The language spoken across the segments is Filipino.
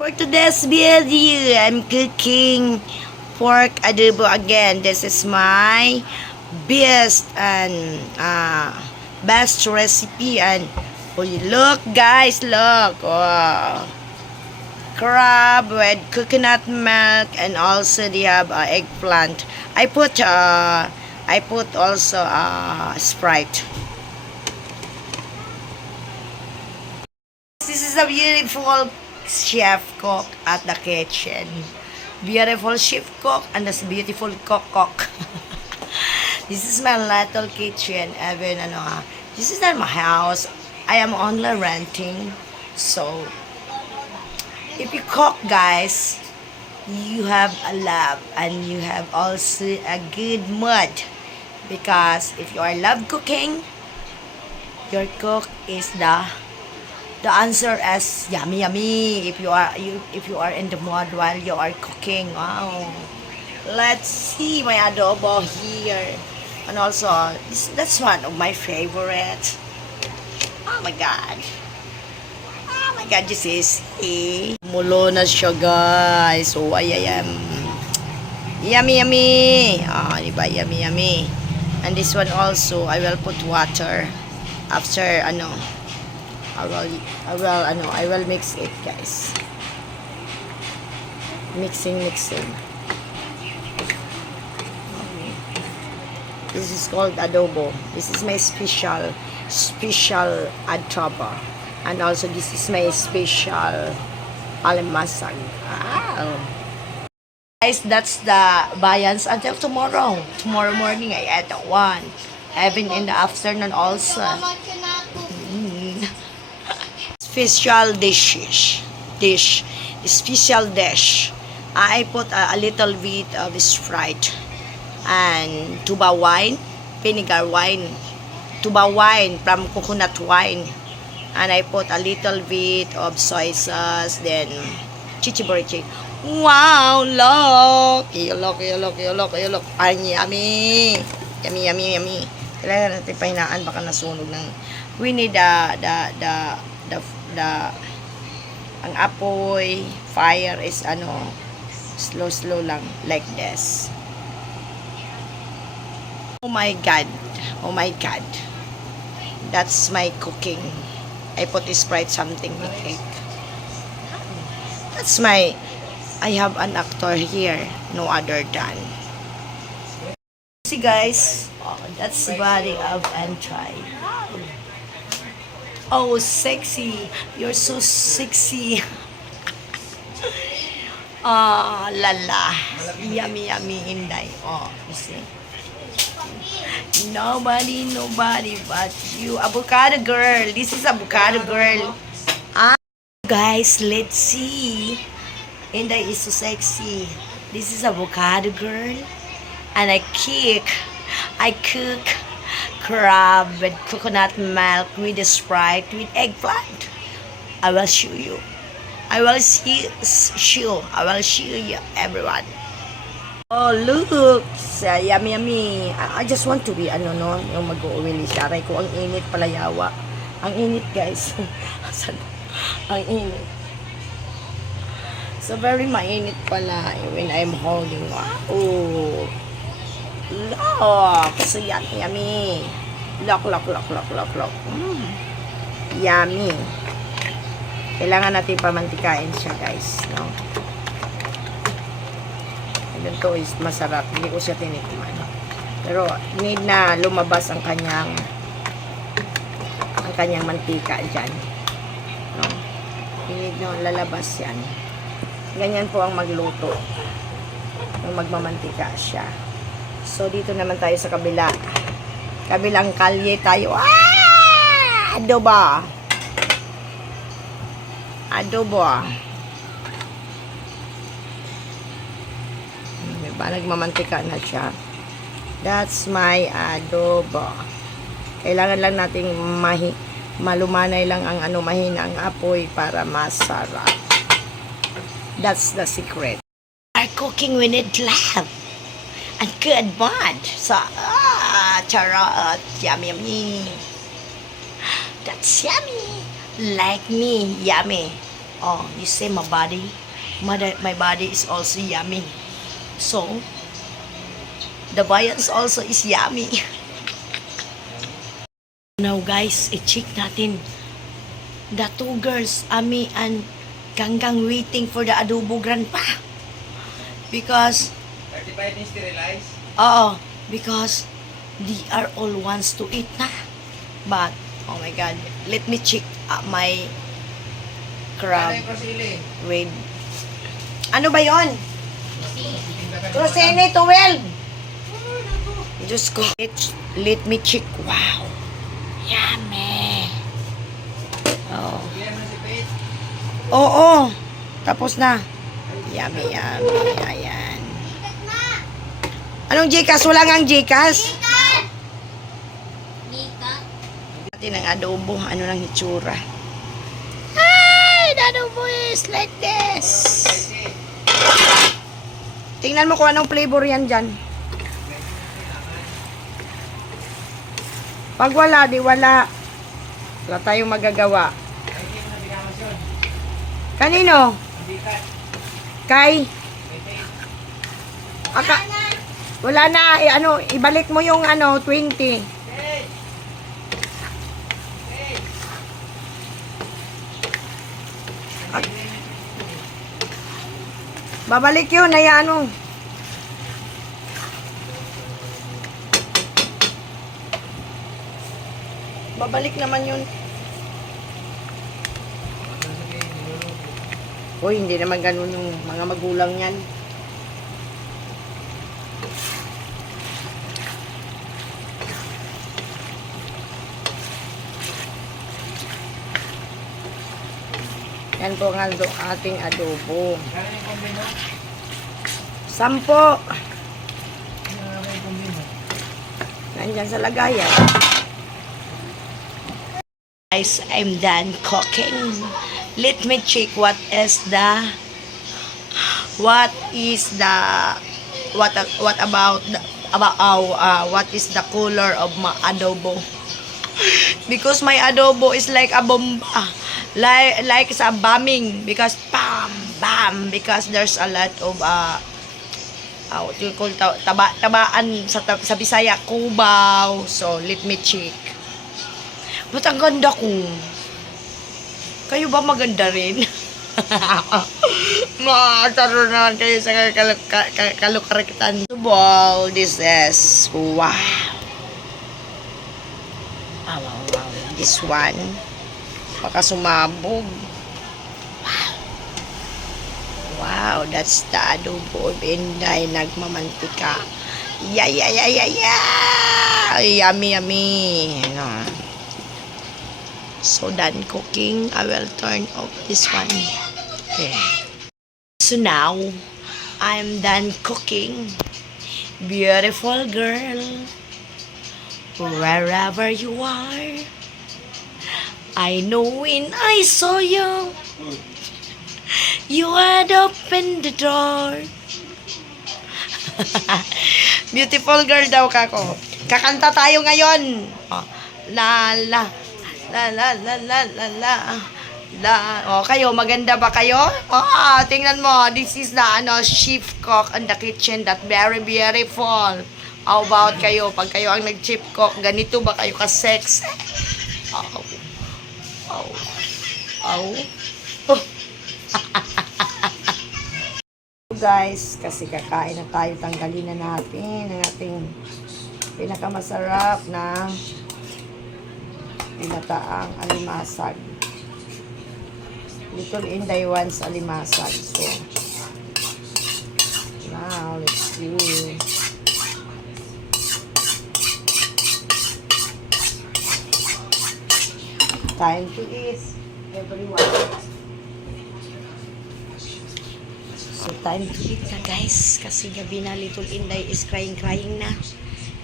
For today's video, I'm cooking pork adobo again. This is my best and best recipe. And oh, look, guys, look. Wow. Crab with coconut milk, and also they have eggplant. I put also Sprite. This is a beautiful chef cook at the kitchen. Beautiful chef cook and this beautiful cook. This is my little kitchen. Even this is not my house. I am only renting. So if you cook, guys, you have a love and you have also a good mood, because if you are love cooking, your cook is the answer is yummy yummy. If you are in the mood while you are cooking. Wow, let's see my adobo here. And also that's one of my favorite. Oh my god, this is mulo na siya, guys. So ayan, yummy yummy. Diba, yummy yummy. And this one also I will put water after I will mix it, guys. Mixing. This is called adobo. This is my special adobo. And also this is my special alimasag. Wow. Guys, that's the bayans until tomorrow. Tomorrow morning I eat one. Even in the afternoon also. Special dish. Special dish. I put a little bit of Sprite and tuba wine, vinegar wine, tuba wine from coconut wine, and I put a little bit of soy sauce, then chichiborichi. Wow, look! Look. Ang yummy! Yummy. Kailangan natin pahinaan, baka nasunog ng. We need ang apoy, fire is slow lang, like this. Oh my god, that's my cooking. I put Sprite something with egg. I have an actor here, no other than. See, guys, that's the body of Antrai. Oh, sexy. You're so sexy. Lala. Yummy, Inday. Oh, you see. Nobody but you. Avocado girl. This is avocado girl. Guys, let's see. Inday is so sexy. This is avocado girl. And I cook crab with coconut milk, with the Sprite, with eggplant. I will show you. I will show you, everyone. Oh, look! Yummy. I just want to be, yung mag-uwi ni siya. Aray ko, ang init pala, yawa. Ang init, guys. Ang init. So, very mainit pala when I'm holding. Oh. Look! So, yummy. Look. Yummy. Kailangan natin pamantikain siya, guys. No? Ito is masarap. Hindi ko siya tinikman. Pero, need na lumabas ang kanyang mantika dyan. No? Need na lalabas yan. Ganyan po ang magluto. Yung magmamantika siya. So, dito naman tayo sa kabilang kalye tayo. Adobo. Diba, nagmamantika na siya. That's my adobo. Kailangan lang nating malumanay lang ang mahina ang apoy para masarap. That's the secret. Our cooking, we need love and good mood. So, charot, yummy. That's yummy. Like me, yummy. Oh, you say my body is also yummy. So, the viands also is yummy. Now guys, i-check natin. The two girls, Ami and Ganggang, waiting for the adobo grandpa. Because, 35 ni sterilize. because they are all wants to eat na. But, oh my God, let me check my crab. Ano yung prosili? Wait. Ano ba yon? Crosene 12. Diyos ko. Let me check. Wow. Yummy. Oh. Kaya mo si Pete. Oo. Tapos na. Yummy, yummy. Ayan. Anong Gcash? Wala nga ang Gcash? Natin ang adobo. Ano lang hitsura? Ay, the adobo is like this. Tingnan mo kung anong flavor yan dyan. Pag wala, di wala. Wala tayong magagawa. Kanino? Kay? Wala na. Ibalik mo yung 20. Babalik yun, babalik naman yun. Uy, hindi naman ganun yung mga magulang yan. Yan po ang ating adobo. 10. Nandyan sa lagayan. Guys, I'm done cooking. Let me check what is the color of my adobo. Because my adobo is like a bomba. Like sa bombing, because bam, because there's a lot of what you call tabaan sa Bisaya, kubaw. So let me check. Ba't ang ganda ko? Kayo ba maganda rin? Mataro naman kayo sa kalukarikitan. Wow, this is wow. Wow. This one. Baka sumabog. Wow, that's the adobo of Inday nagmamantika. Yeah. Yummy. So done cooking. I will turn off this one. Okay. So now, I'm done cooking. Beautiful girl. Wherever you are. I know when I saw you, you had opened the door. Beautiful girl daw kako. Kakanta tayo ngayon. Oh, la. Oh, kayo, maganda ba kayo? Oh, tingnan mo. This is the chef cook in the kitchen that very beautiful. How about kayo? Pag kayo ang nag-chef cook, ganito ba kayo ka-sex? Oh. Guys, kasi kakain na tayo, tanggalin na natin ang ating pinakamasarap na pinataang alimasag. Little Inday wants alimasag. So, now, let's do time to eat, everyone. So, time to eat na guys. Kasi gabi na, Little Inday is crying na.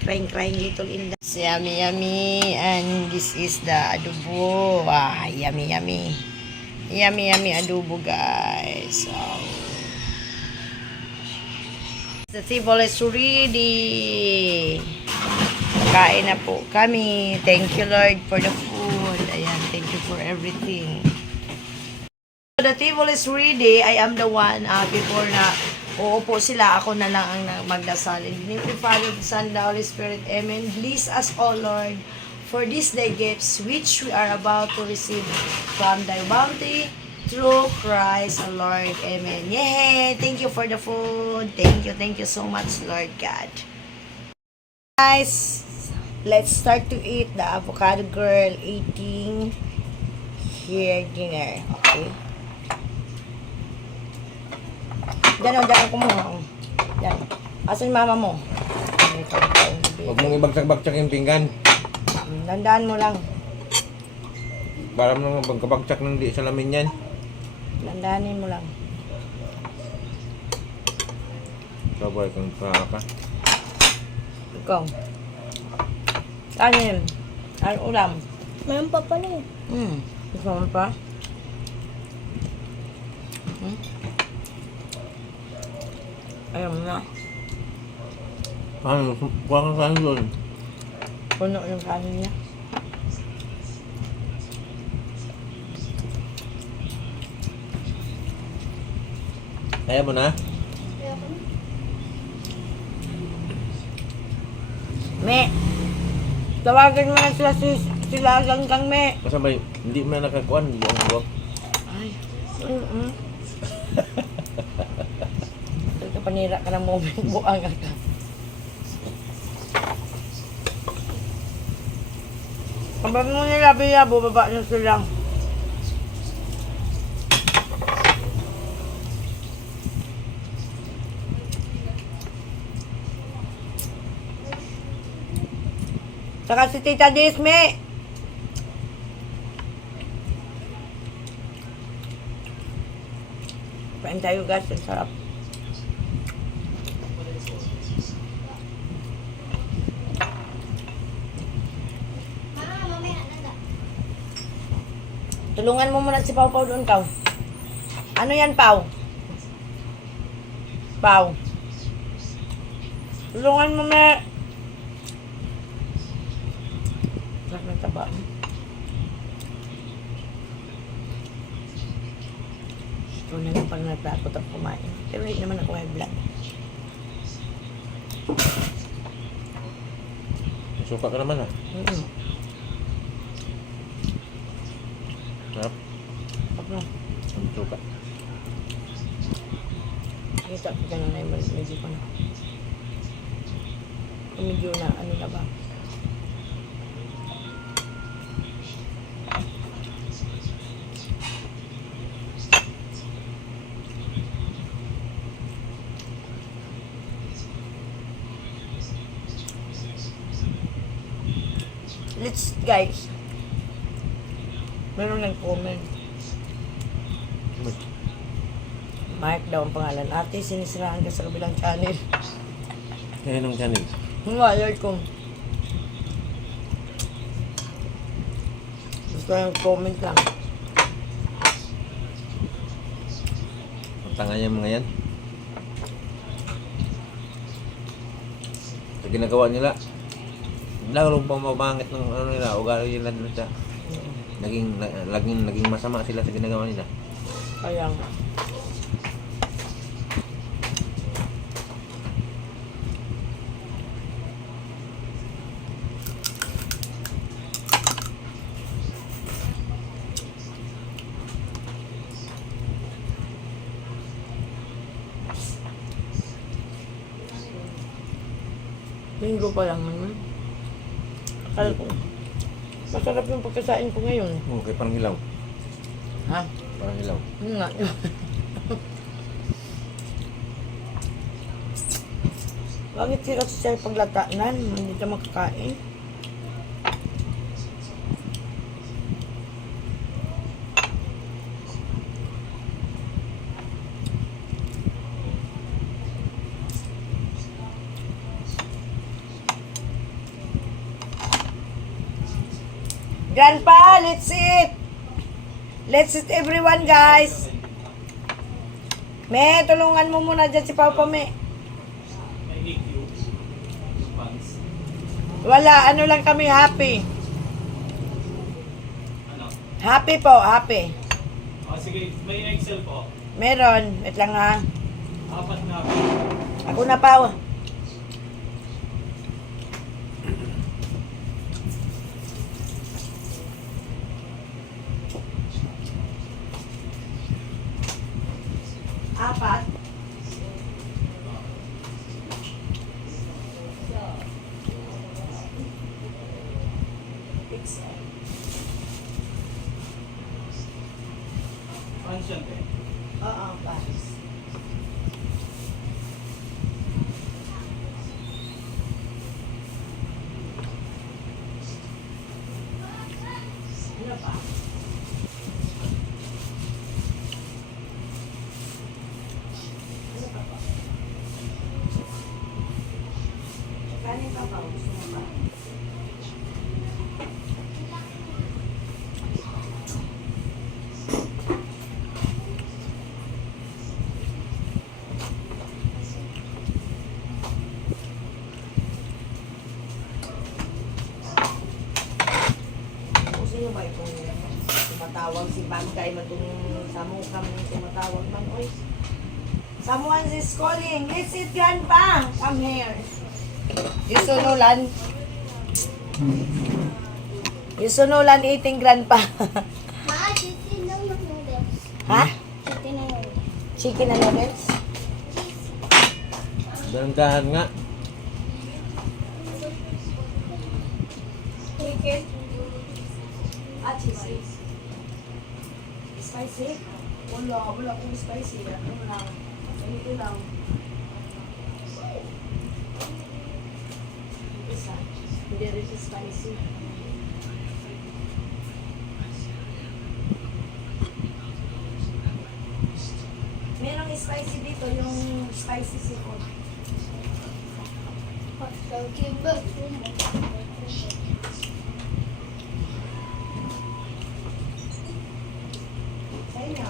Crying Little Inday. Yummy. And this is the adobo. Yummy. Yummy adobo, guys. Wow. The table is ready. Kain na po kami. Thank you, Lord, for the food. Ayan, thank you for everything. the table is ready. I am the one before na uupo sila. Ako na lang ang magdasal. In the name of the Father, the Son, the Holy Spirit. Amen. Bless us, O Lord, for this day gifts which we are about to receive from thy bounty through Christ our Lord. Amen. Yay! Thank you for the food. Thank you so much, Lord God. Guys, let's start to eat. The avocado girl eating here dinner. Okay? Diyan ko mo. Diyan. Asan yung mama mo? Huwag mong ibagsak-bagsak yung pinggan. Dandaan mo lang. Para mo nang magkabagsak ng di salamin yan. Dandanin mo lang. Sabay kang ka. Ikaw. Kanin. Ano ulam? Meron pa pala eh. Gusto mo pa? Ayaw mo na. Ano? Parang saan yun? Puno yung kanin niya. Ayaw mo na? Me! Tawagan mo na sila ganggang me. Kasabay, hindi mo na nakakuan. Buwang-buwang. Ay. Ito panira ka ng moment. Buang ka. Kapag mo nila biya, bubaba na sila. Saka si Tita Disme. Kain tayo guys, ang sarap. Tulungan mo muna si Pau Pau doon, Pau. Ano yan, Pau? Pau. Tulungan mo na. Sarap ng taba. Ito na lang pag natakot ako kumain. Pero hindi naman ako high blood. Suka ka naman ah. Sarap. Apa? Ang suka. Kita kita na yung medyo ko na. Medyo na, ano na ba? Let's, guys. Meron nag-comment. Mark daw ang pangalan. Ate, sinisiraan ka sa kabilang channel. Kaya nung channel. Wala ko. Gusto yung comment lang. Ang tanga niya mga yan. Sa ginagawa nila. Lalong pang mabangit ng ano nila. Ugali nila dun sa. Naging masama sila sa ginagawa nila. Kaya nga. Linggo pa lang naman. Akala ko, masarap yung pagkasain ko ngayon. Okay, parang hilaw. Ha? Parang hilaw. Ano nga yun? Bakit sila siya paglataanan? Hindi ka makakain. Grandpa, let's eat! Let's eat everyone, guys! Me, tulungan mo muna dyan si Papa, Me. Wala, ano lang kami, happy. Happy po, happy. Sige, may Excel po. Meron. Wait lang ha. 4 na. Ako na pa. Apat. Ancient eh. Oo, Paris. Ano pa? Ano pa pa? Kanin pa pa? Gusto mo ba? Sino ba itong tumatawag si Bangkay man itong samukam ng tumatawag man? Oy, someone is calling. Is it Grandpa? Come here. Yusunulan. Yusunulan eating Grandpa. Ma, chicken lang ng noodles. Ha? Chicken na noodles. Chicken and nuggets? Dahan-dahan nga. Chicken. Ah, cheesy. Spicy? Wala akong spicy. Ano lang? Ganito lang. Isa. Hindi rin siya spicy. Merong spicy dito, yung spicy seafood. Sa inyo?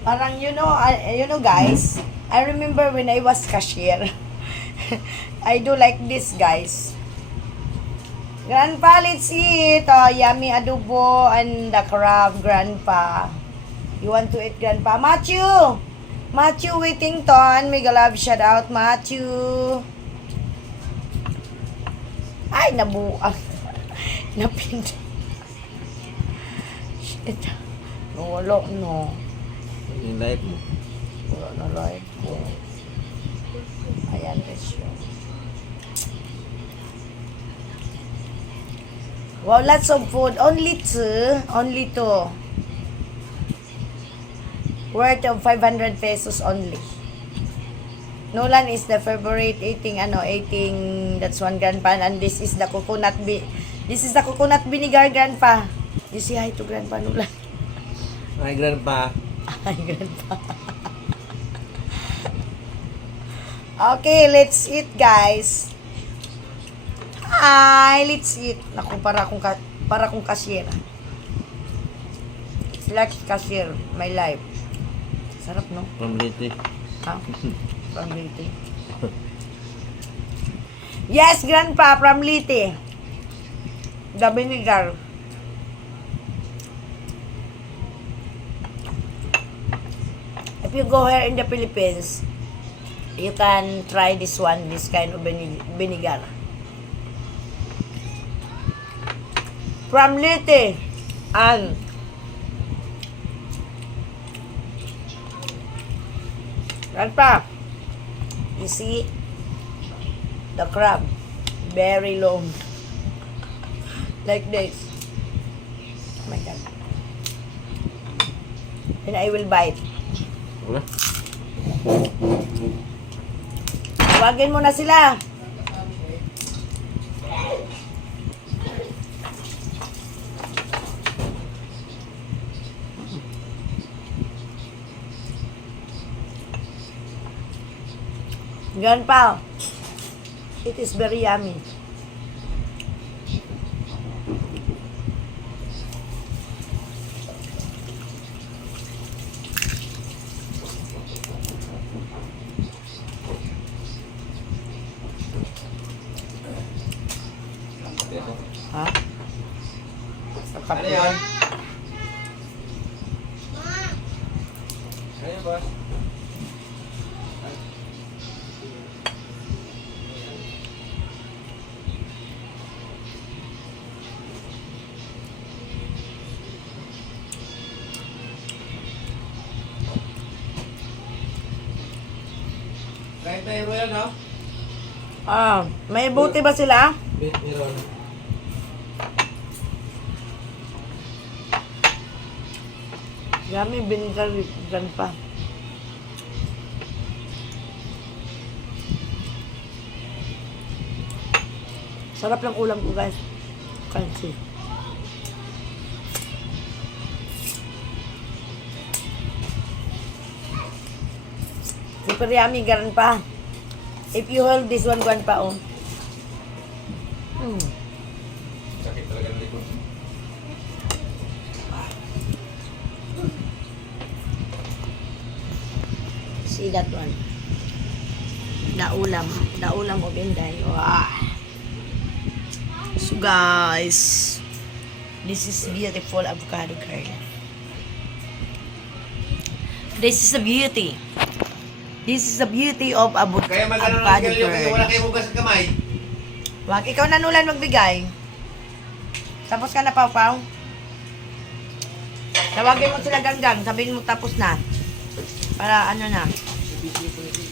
Parang, you know guys, I remember when I was cashier, I do like this, guys. Grandpa, let's eat. Oh, yummy adobo and the crab, Grandpa. You want to eat, Grandpa? Matthew! Matthew Whittington. Mega love shout out, Matthew. Ay, nabuang. Napinda. Shit. Wala, no. Yung life mo. Wala na live ko. Ayan, guys yun. Wow, lots of food. Only two. Only two. Worth of 500 pesos only. Nolan is the favorite eating, that's one Grandpa. And this is the this is the coconut vinegar, Grandpa. You say hi to Grandpa Nolan. Ay, Grandpa. Hi, Grandpa. Okay, let's eat, guys. Hi, let's eat. Naku, para kung cashier. It's like cashier, my life. Sarap, no? From Liti. Ha? From Liti. Yes, Grandpa, from Liti. The vinegar. If you go here in the Philippines, you can try this kind of vinegar. From Liti. And Grandpa, you see the crab, very long, like this. Oh my God. And I will bite. Wala. Tawagin mo na sila. Grandpa, it is very yummy. Ha? Ano yan? Ano yan, boss? Kahit tayo royal, no? May buti ba sila? Meron. Yummy vinegar, Grandpa. Sarap lang ulam ko, guys. Fancy. Super yummy, Grandpa. If you hold this one, Grandpa, oh. Sakit talaga ng likod. See that one. Daulam of Inday. Wow. So guys, this is beautiful avocado curd. This is the beauty. This is the beauty of Kaya magkano ng avocado sigarilyo kasi wala curd. kayong hugas sa kamay. Wag, ikaw na Nulan magbigay. Tapos ka na, Pau-Pau? Tawagin mo sila Ganggang. Sabihin mo tapos na. Para ano na.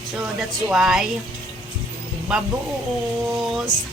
So, that's why, babuos.